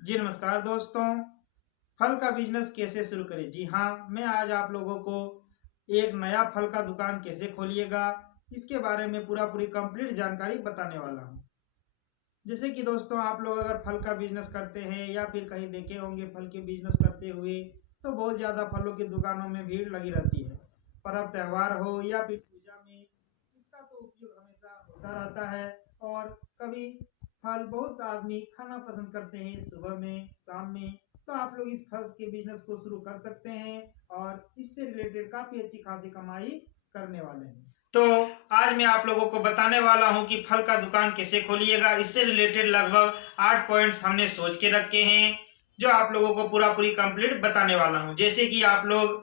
जी नमस्कार दोस्तों। फल का बिजनेस कैसे शुरू करें? जी हाँ, मैं आज आप लोगों को एक नया फल का दुकान कैसे खोलिएगा इसके बारे में पूरी कंप्लीट जानकारी बताने वाला हूँ। जैसे कि दोस्तों, आप लोग अगर फल का बिजनेस करते हैं या फिर कहीं देखे होंगे फल के बिजनेस करते हुए, तो बहुत ज़्यादा फलों की दुकानों में भीड़ लगी रहती है। पर्व त्योहार हो या फिर पूजा में इसका तो उपयोग हमेशा होता रहता है। और कभी फल बहुत आदमी खाना पसंद करते हैं सुबह में, शाम में। तो आप लोग इस फल के बिजनेस को शुरू कर सकते हैं और इससे रिलेटेड काफ़ी अच्छी खासी कमाई करने वाले हैं। तो आज मैं आप लोगों को बताने वाला हूं कि फल का दुकान कैसे खोलिएगा। इससे रिलेटेड लगभग 8 पॉइंट्स हमने सोच के रखे हैं, जो आप लोगों को पूरी कंप्लीट बताने वाला हूं। जैसे कि आप लोग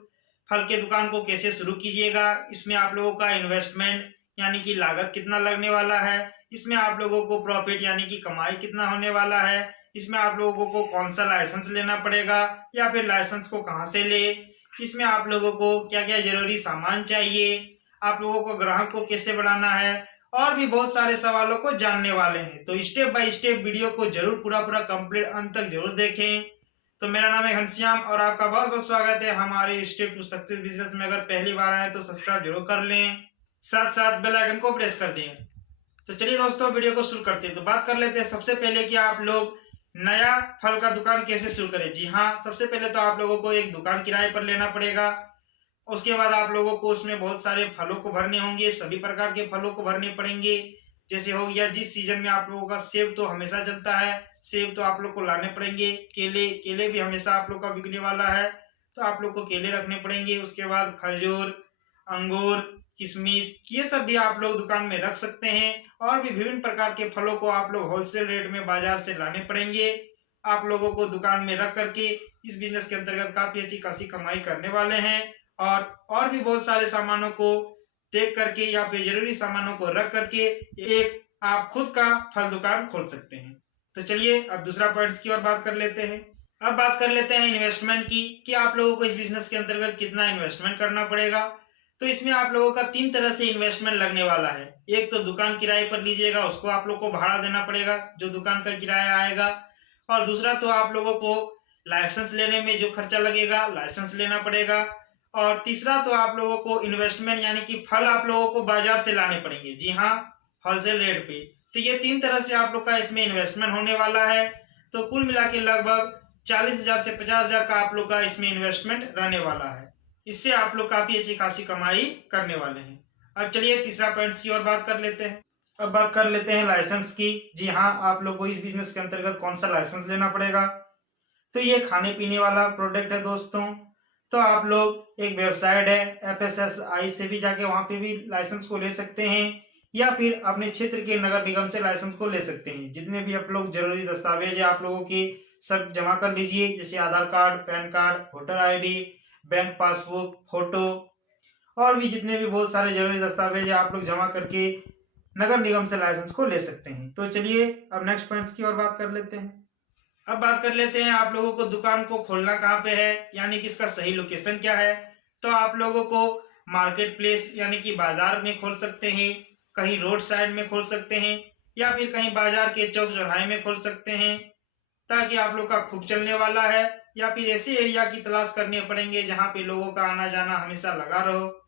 फल के दुकान को कैसे शुरू कीजिएगा, इसमें आप लोगों का इन्वेस्टमेंट यानी कि लागत कितना लगने वाला है, इसमें आप लोगों को प्रॉफिट यानी कि कमाई कितना होने वाला है, इसमें आप लोगों को कौन सा लाइसेंस लेना पड़ेगा या फिर लाइसेंस को कहाँ से ले, इसमें आप लोगों को क्या क्या जरूरी सामान चाहिए, आप लोगों को ग्राहक को कैसे बढ़ाना है, और भी बहुत सारे सवालों को जानने वाले हैं। तो स्टेप बाय स्टेप वीडियो को जरूर पूरा कंप्लीट अंत तक जरूर देखें। तो मेरा नाम है घनश्याम और आपका बहुत बहुत स्वागत है हमारे स्टेप टू सक्सेस बिजनेस में। अगर पहली बार आए तो सब्सक्राइब जरूर कर लें, साथ साथ बेल आइकन को प्रेस कर दें। तो चलिए दोस्तों, वीडियो को शुरू करते हैं। तो बात कर लेते हैं सबसे पहले कि आप लोग नया फल का दुकान कैसे शुरू करें। जी हाँ, सबसे पहले तो आप लोगों को एक दुकान किराए पर लेना पड़ेगा। उसके बाद आप लोगों को उसमें बहुत सारे फलों को भरने होंगे, सभी प्रकार के फलों को भरने पड़ेंगे। जैसे हो गया, जिस सीजन में आप लोगों का सेब तो हमेशा चलता है, सेब तो आप लोग को लाने पड़ेंगे। केले केले भी हमेशा आप लोग का बिकने वाला है, तो आप लोग को केले रखने पड़ेंगे। उसके बाद खजूर, अंगूर, किशमिश, ये सब भी आप लोग दुकान में रख सकते हैं। और भी विभिन्न प्रकार के फलों को आप लोग होलसेल रेट में बाजार से लाने पड़ेंगे। आप लोगों को दुकान में रख करके इस बिजनेस के अंतर्गत काफी अच्छी खासी कमाई करने वाले हैं। और भी बहुत सारे सामानों को देख करके या फिर जरूरी सामानों को रख करके एक आप खुद का फल दुकान खोल सकते हैं। तो चलिए अब दूसरा पॉइंट्स की ओर बात कर लेते हैं। अब बात कर लेते हैं इन्वेस्टमेंट की, कि आप लोगों को इस बिजनेस के अंतर्गत कितना इन्वेस्टमेंट करना पड़ेगा। तो इसमें आप लोगों का 3 तरह से इन्वेस्टमेंट लगने वाला है। एक तो दुकान किराए पर लीजिएगा, उसको आप लोग को भाड़ा देना पड़ेगा, जो दुकान का किराया आएगा। और दूसरा तो आप लोगों को लाइसेंस लेने में जो खर्चा लगेगा, लाइसेंस लेना पड़ेगा। और तीसरा तो आप लोगों को इन्वेस्टमेंट यानी कि फल आप लोगों को बाजार से लाने पड़ेंगे। जी हाँ, होलसेल रेट पे। तो ये 3 तरह से आप लोग का इसमें इन्वेस्टमेंट होने वाला है। तो कुल मिला के लगभग 40,000 से 50,000 का आप लोग का इसमें इन्वेस्टमेंट रहने वाला है। इससे आप लोग काफी अच्छी खासी कमाई करने वाले हैं। अब चलिए तीसरा पॉइंट की ओर बात कर लेते हैं। अब बात कर लेते हैं लाइसेंस की। जी हाँ, आप लोग को इस बिजनेस के अंतर्गत कौन सा लाइसेंस लेना पड़ेगा। तो ये खाने पीने वाला प्रोडक्ट है दोस्तों। तो आप लोग एक वेबसाइट है FSSAI से भी जाके वहाँ पे भी लाइसेंस को ले सकते हैं, या फिर अपने क्षेत्र के नगर निगम से लाइसेंस को ले सकते हैं। जितने भी आप लोग जरूरी दस्तावेज है आप लोगों की सब जमा कर लीजिए, जैसे Aadhaar card, PAN card, voter ID, bank passbook, photo, और भी जितने भी बहुत सारे जरूरी दस्तावेज है आप लोग जमा करके नगर निगम से लाइसेंस को ले सकते हैं। तो चलिए अब नेक्स्ट पॉइंट्स की ओर बात कर लेते हैं। अब बात कर लेते हैं आप लोगों को दुकान को खोलना कहाँ पे है, यानी कि इसका सही लोकेशन क्या है। तो आप लोगों को मार्केट प्लेस यानी कि बाजार में खोल सकते हैं, कहीं रोड साइड में खोल सकते हैं, या फिर कहीं बाजार के चौक चौराहे में खोल सकते हैं, ताकि आप लोग का खूब चलने वाला है। या फिर ऐसे एरिया की तलाश करने पड़ेंगे जहाँ पे लोगों का आना जाना हमेशा लगा रहो।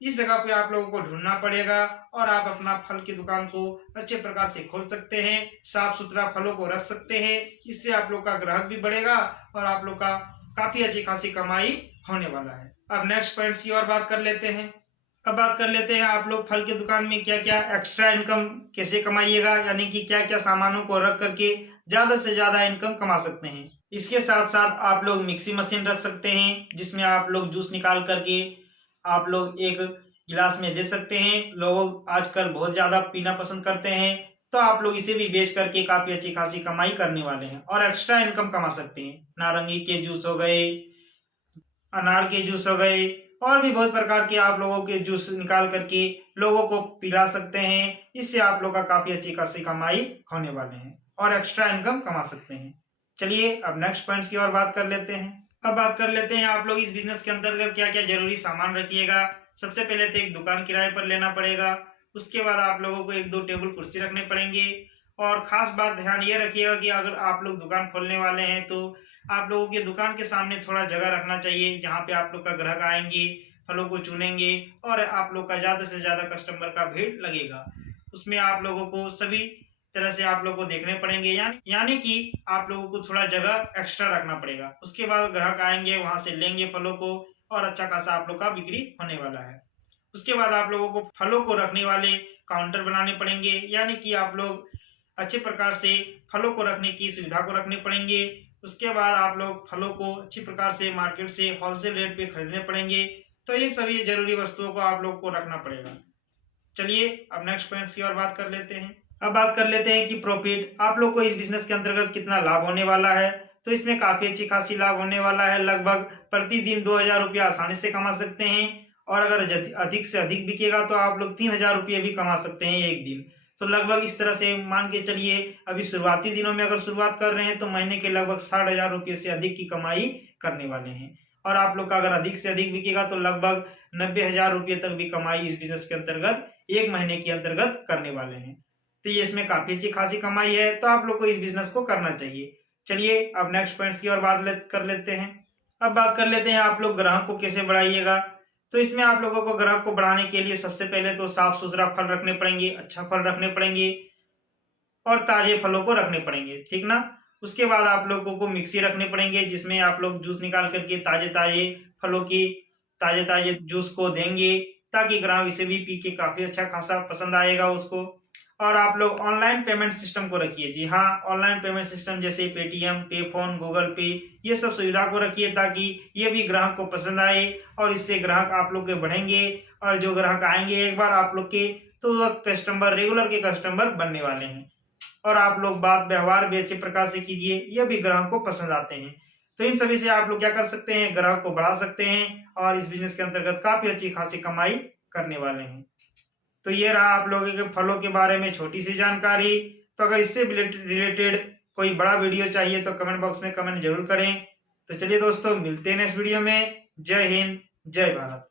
इस जगह पे आप लोगों को ढूंढना पड़ेगा और आप अपना फल की दुकान को अच्छे प्रकार से खोल सकते हैं, साफ सुथरा फलों को रख सकते हैं। इससे आप लोग का ग्राहक भी बढ़ेगा और आप लोग का काफी अच्छी खासी कमाई होने वाला है। अब नेक्स्ट पॉइंट की और बात कर लेते हैं। अब बात कर लेते हैं आप लोग फल की दुकान में क्या क्या एक्स्ट्रा इनकम कैसे कमाइएगा, यानी कि क्या क्या सामानों को रख करके ज्यादा से ज्यादा इनकम कमा सकते हैं। इसके साथ साथ आप लोग मिक्सी मशीन रख सकते हैं, जिसमें आप लोग जूस निकाल करके आप लोग एक गिलास में दे सकते हैं। लोग आजकल बहुत ज्यादा पीना पसंद करते हैं, तो आप लोग इसे भी बेच करके काफी अच्छी खासी कमाई करने वाले हैं और एक्स्ट्रा इनकम कमा सकते हैं। नारंगी के जूस हो गए, अनार के जूस हो गए, और भी बहुत प्रकार के आप लोगों के जूस निकाल करके लोगों को पिला सकते हैं। इससे आप लोग का काफी अच्छी खासी कमाई होने वाले हैं और एक्स्ट्रा इनकम कमा सकते हैं। चलिए अब नेक्स्ट पॉइंट की ओर बात कर लेते हैं। अब बात कर लेते हैं आप लोग इस बिजनेस के अंतर्गत क्या क्या जरूरी सामान रखिएगा। सबसे पहले तो एक दुकान किराए पर लेना पड़ेगा। उसके बाद आप लोगों को 1-2 टेबल कुर्सी रखने पड़ेंगे और ख़ास बात ध्यान ये रखिएगा कि अगर आप लोग दुकान खोलने वाले हैं तो आप लोगों की दुकान के सामने थोड़ा जगह रखना चाहिए, जहाँ पे आप लोग का ग्राहक आएंगे, फलों को चुनेंगे और आप लोग का ज़्यादा से ज़्यादा कस्टमर का भीड़ लगेगा। उसमें आप लोगों को सभी तरह से आप लोग को देखने पड़ेंगे, यानी कि आप लोगों को थोड़ा जगह एक्स्ट्रा रखना पड़ेगा। उसके बाद ग्राहक आएंगे, वहां से लेंगे फलों को और अच्छा खासा आप लोग का बिक्री होने वाला है। उसके बाद आप लोगों को फलों को रखने वाले काउंटर बनाने पड़ेंगे, यानी कि आप लोग अच्छे प्रकार से फलों को रखने की सुविधा को रखने पड़ेंगे। उसके बाद आप लोग फलों को अच्छी प्रकार से मार्केट से होलसेल रेट पे खरीदने पड़ेंगे। तो ये सभी जरूरी वस्तुओं को आप लोग को रखना पड़ेगा। चलिए अब नेक्स्ट पॉइंट्स की ओर बात कर लेते हैं। अब बात कर लेते हैं कि प्रॉफिट आप लोग को इस बिजनेस के अंतर्गत कितना लाभ होने वाला है। तो इसमें काफी अच्छी खासी लाभ होने वाला है। लगभग प्रतिदिन 2,000 रुपया आसानी से कमा सकते हैं और अगर अधिक से अधिक बिकेगा तो आप लोग 3,000 रुपये भी कमा सकते हैं एक दिन। तो लगभग इस तरह से मान के चलिए, अभी शुरुआती दिनों में अगर शुरुआत कर रहे हैं तो महीने के लगभग 60,000 रुपये से अधिक की कमाई करने वाले हैं। और आप लोग का अगर अधिक से अधिक बिकेगा तो लगभग 90,000 रुपये तक भी कमाई इस बिजनेस के अंतर्गत एक महीने के अंतर्गत करने वाले हैं। तो ये इसमें काफी अच्छी खासी कमाई है, तो आप लोग को इस बिजनेस को करना चाहिए। चलिए अब नेक्स्ट पॉइंट्स की ओर कर लेते हैं। अब बात कर लेते हैं आप लोग ग्राहक को कैसे बढ़ाइएगा। तो इसमें आप लोगों को ग्राहक को बढ़ाने के लिए सबसे पहले तो साफ सुथरा फल रखने पड़ेंगे, अच्छा फल रखने पड़ेंगे और ताजे फलों को रखने पड़ेंगे, ठीक ना। उसके बाद आप लोगों को मिक्सी रखने पड़ेंगे, जिसमें आप लोग जूस निकाल करके ताजे ताजे फलों की ताजे ताजे जूस को देंगे, ताकि ग्राहक इसे भी पी के काफी अच्छा खासा पसंद आएगा उसको। और आप लोग ऑनलाइन पेमेंट सिस्टम को रखिए। जी हाँ, ऑनलाइन पेमेंट सिस्टम जैसे पेटीएम, पे फोन, गूगल पे, ये सब सुविधा को रखिए ताकि ये भी ग्राहक को पसंद आए और इससे ग्राहक आप लोग के बढ़ेंगे। और जो ग्राहक आएंगे एक बार आप लोग के, तो वह कस्टमर रेगुलर के कस्टमर बनने वाले हैं। और आप लोग बात व्यवहार भी अच्छे प्रकार से कीजिए, यह भी ग्राहक को पसंद आते हैं। तो इन सभी से आप लोग क्या कर सकते हैं, ग्राहक को बढ़ा सकते हैं और इस बिजनेस के अंतर्गत काफी अच्छी खासी कमाई करने वाले हैं। तो ये रहा आप लोगों के फलों के बारे में छोटी सी जानकारी। तो अगर इससे रिलेटेड कोई बड़ा वीडियो चाहिए तो कमेंट बॉक्स में कमेंट जरूर करें। तो चलिए दोस्तों, मिलते हैं नेक्स्ट वीडियो में। जय हिंद, जय भारत।